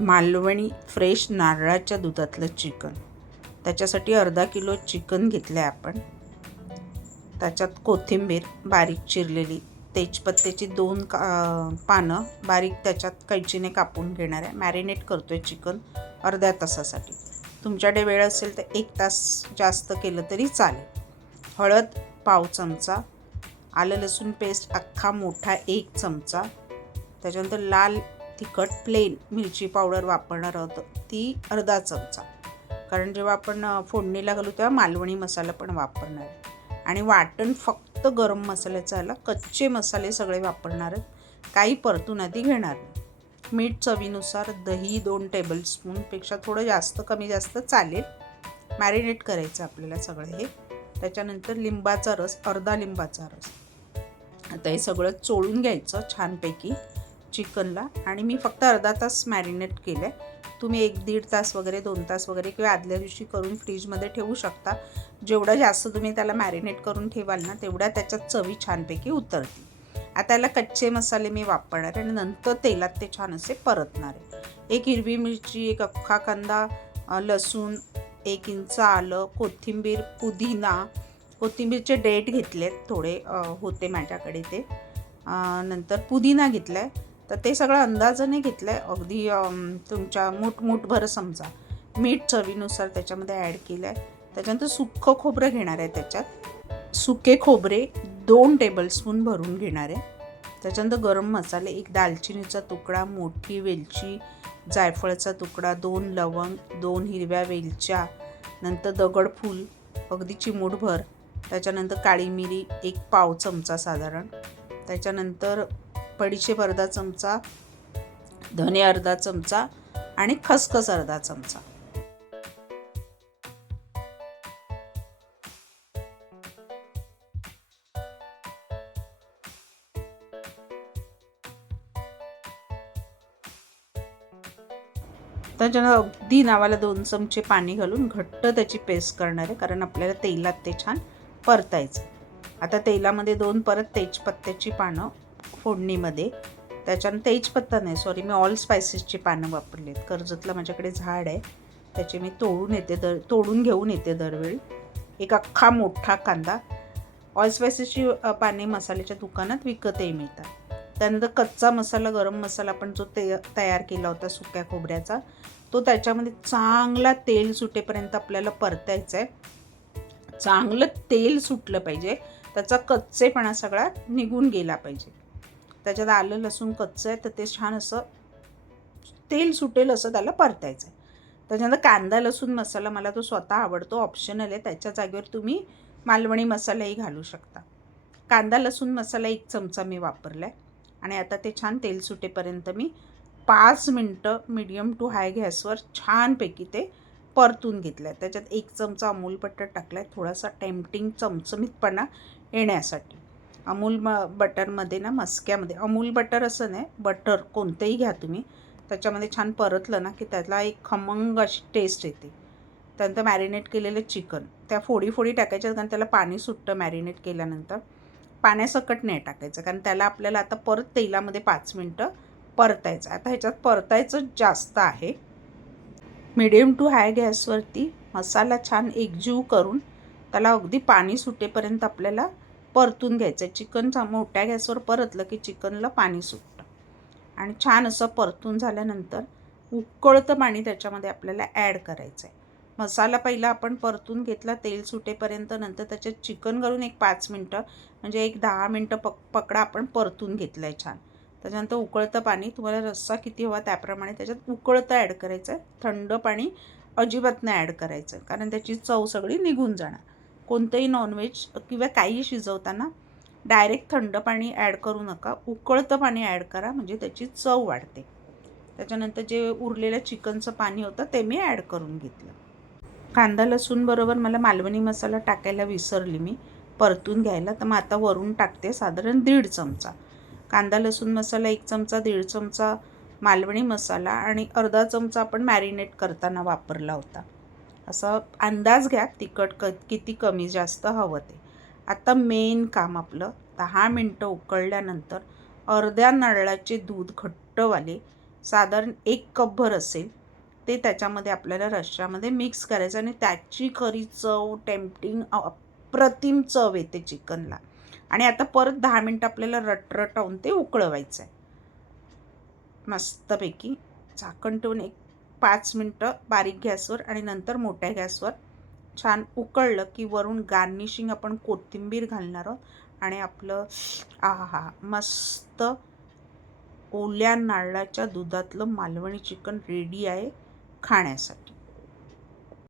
Malvani fresh नारळाच्या दुधातलं chicken. त्याच्यासाठी अर्धा किलो चिकन घेतलं आहे आपण. त्याच्यात कोथिंबीर बारीक चिरलेली, तेजपत्त्याची 2 पानं बारीक त्याच्यात कैचीने कापून घेणार आहे. मॅरिनेट करतो आहे चिकन अर्ध्या तासासाठी. तुमच्याकडे वेळ असेल तर 1 तास जास्त केलं तरी चालेल. हळद पाव चमचा, आलं लसूण पेस्ट अख्खा मोठा 1 चमचा, त्याच्यानंतर लाल तिखट प्लेन मिरची पावडर वापरणार आहोत ती अर्धा चमचा, कारण जेव्हा आपण फोडणीला घालू तेव्हा मालवणी मसाला पण वापरणार आहे. आणि वाटण फक्त गरम मसाल्याचं आला, कच्चे मसाले सगळे वापरणार आहेत, काही परतून आधी घेणार नाही. मीठ चवीनुसार, दही 2 टेबलस्पूनपेक्षा थोडं जास्त कमी जास्त चालेल. मॅरिनेट करायचं आपल्याला सगळं हे. त्याच्यानंतर लिंबाचा रस, अर्धा लिंबाचा रस. आता हे सगळं चोळून घ्यायचं छानपैकी चिकनला. आणि मी फक्त अर्धा तास मॅरिनेट केलं आहे. तुम्ही 1-1.5 तास वगैरे 2 तास वगैरे किंवा आदल्या दिवशी करून फ्रीजमध्ये ठेवू शकता. जेवढं जास्त तुम्ही त्याला मॅरिनेट करून ठेवाल ना तेवढ्या त्याच्यात चवी छानपैकी उतरतील. आता याला कच्चे मसाले मी वापरणार आणि नंतर तेलात ते छान असे परतणार आहे. 1 हिरवी मिरची, 1 अख्खा कांदा, लसूण, 1 इंच आलं, कोथिंबीर, पुदिना, कोथिंबीरचे डेट घेतलेत थोडे होते माझ्याकडे ते. नंतर पुदिना घेतला आहे, तर ते सगळं अंदाजाने घेतलं आहे, अगदी तुमच्या मूठभर समजा. मीठ चवीनुसार त्याच्यामध्ये ॲड केलं आहे. त्याच्यानंतर सुक्कं खोबरं घेणार आहे. त्याच्यात सुके खोबरे 2 टेबलस्पून भरून घेणार आहे. त्याच्यानंतर गरम मसाले, 1 दालचिनीचा तुकडा, मोठी वेलची, जायफळाचा तुकडा, 2 लवंग, 2 हिरव्या वेलच्या, नंतर दगडफूल अगदी चिमूटभर, त्याच्यानंतर काळी मिरी 1 पाव चमचा साधारण, त्याच्यानंतर बडीशेप अर्धा चमचा, धने अर्धा चमचा आणि खसखस अर्धा चमचा. त्याच्यानं अगदी नावाला 2 चमचे पाणी घालून घट्ट त्याची पेस्ट करणार आहे, कारण आपल्याला तेलात ते छान परतायचं. आता तेलामध्ये 2 परत तेजपत्त्याची पानं फोडणीमध्ये, त्याच्यानं तेजपत्ता नाही सॉरी मी ऑल स्पायसेसची पानं वापरली आहेत. कर्जतला माझ्याकडे झाड आहे, त्याचे मी तोडून घेऊन येते दरवेळी. 1 अख्खा मोठा कांदा. ऑल स्पायसेसची पाने मसाल्याच्या दुकानात विकतही मिळतात. त्यानंतर कच्चा मसाला, गरम मसाला आपण जो तयार केला होता सुक्या खोबऱ्याचा, तो त्याच्यामध्ये चांगला तेल सुटेपर्यंत आपल्याला परतायचा आहे. चांगलं तेल सुटलं पाहिजे, त्याचा कच्चेपणा सगळा निघून गेला पाहिजे. त्याच्यात आलं लसूण कच्चं आहे, तर ते छान असं तेल सुटेल असं त्याला परतायचं आहे. त्याच्यानंतर कांदा लसूण मसाला मला तो स्वतः आवडतो, ऑप्शनल आहे, त्याच्या जागेवर तुम्ही मालवणी मसालाही घालू शकता. कांदा लसूण मसाला 1 चमचा मी वापरला आहे. आणि आता ते छान तेल सुटेपर्यंत मी 5 मिनटं मीडियम टू हाय गॅसवर छानपैकी ते परतून घेतलं आहे. त्याच्यात 1 चमचा अमूल बटर टाकला आहे, थोडासा टेम्पटिंग चमचमीतपणा येण्यासाठी. अमूल बटरमध्ये ना, मस्क्यामध्ये अमूल बटर असं नाही, बटर कोणतंही घ्या तुम्ही, त्याच्यामध्ये छान परतलं ना की त्याला एक खमंग अशी टेस्ट येते. त्यानंतर मॅरिनेट केलेलं चिकन त्या फोडी टाकायच्या, कारण त्याला पाणी सुटतं मॅरिनेट केल्यानंतर. पाण्यासकट नाही टाकायचं, कारण त्याला आपल्याला आता परत तेलामध्ये 5 मिनटं परतायचं. आता ह्याच्यात परतायचं जास्त आहे. मीडियम टू हाय गॅसवरती मसाला छान एकजीव करून त्याला अगदी पाणी सुटेपर्यंत आपल्याला परतून घ्यायचं आहे. चिकन मोठ्या गॅसवर परतलं की चिकनला पाणी सुटतं. आणि छान असं परतून झाल्यानंतर उकळतं पाणी त्याच्यामध्ये आपल्याला ॲड करायचं आहे. मसाला पहिला आपण परतून घेतला तेल सुटेपर्यंत, नंतर त्याच्यात चिकन घालून 5 मिनटं म्हणजे 10 मिनटं पकडा आपण परतून घेतलं आहे छान. त्याच्यानंतर उकळतं पाणी, तुम्हाला रस्सा किती हवा त्याप्रमाणे त्याच्यात उकळतं ॲड करायचं आहे. थंड पाणी अजिबात नाही ॲड करायचं, कारण त्याची चव सगळी निघून जाणार. कोणतंही नॉनव्हेज किंवा काही शिजवताना डायरेक्ट थंड पाणी ॲड करू नका, उकळतं पाणी ॲड करा, म्हणजे त्याची चव वाढते. त्याच्यानंतर जे उरलेलं चिकनचं पाणी होतं ते मी ॲड करून घेतलं. कांदा लसूण बरोबर मला मालवणी मसाला टाकायला विसरली मी परतून घ्यायला, तर मग आता वरून टाकते साधारण 1.5 चमचा कांदा लसूण मसाला, 1 चमचा 1.5 चमचा मालवणी मसाला आणि अर्धा चमचा आपण मॅरिनेट करताना वापरला होता. असं अंदाज घ्या तिखट किती कमी जास्त हवं ते. आता मेन काम आपलं, 10 मिनटं उकळल्यानंतर अर्ध्या नारळाचे दूध घट्टवाले साधारण 1 कपभर असेल ते त्याच्यामध्ये आपल्याला रश्श्यामध्ये मिक्स करायचं आणि त्याची खरी चव टेम्पटिंग अप्रतिम चव येते चिकनला. आणि आता परत 10 मिनटं आपल्याला रटरटावून ते उकळवायचं आहे. मस्तपैकी झाकण ठेवून एक 5 मिनटं बारीक गॅसवर आणि नंतर मोठ्या गॅसवर छान उकळलं की वरून गार्निशिंग आपण कोथिंबीर घालणार आहोत आणि आपलं आहा मस्त ओल्या नारळाच्या दुधातलं मालवणी चिकन रेडी आहे खाण्यासाठी.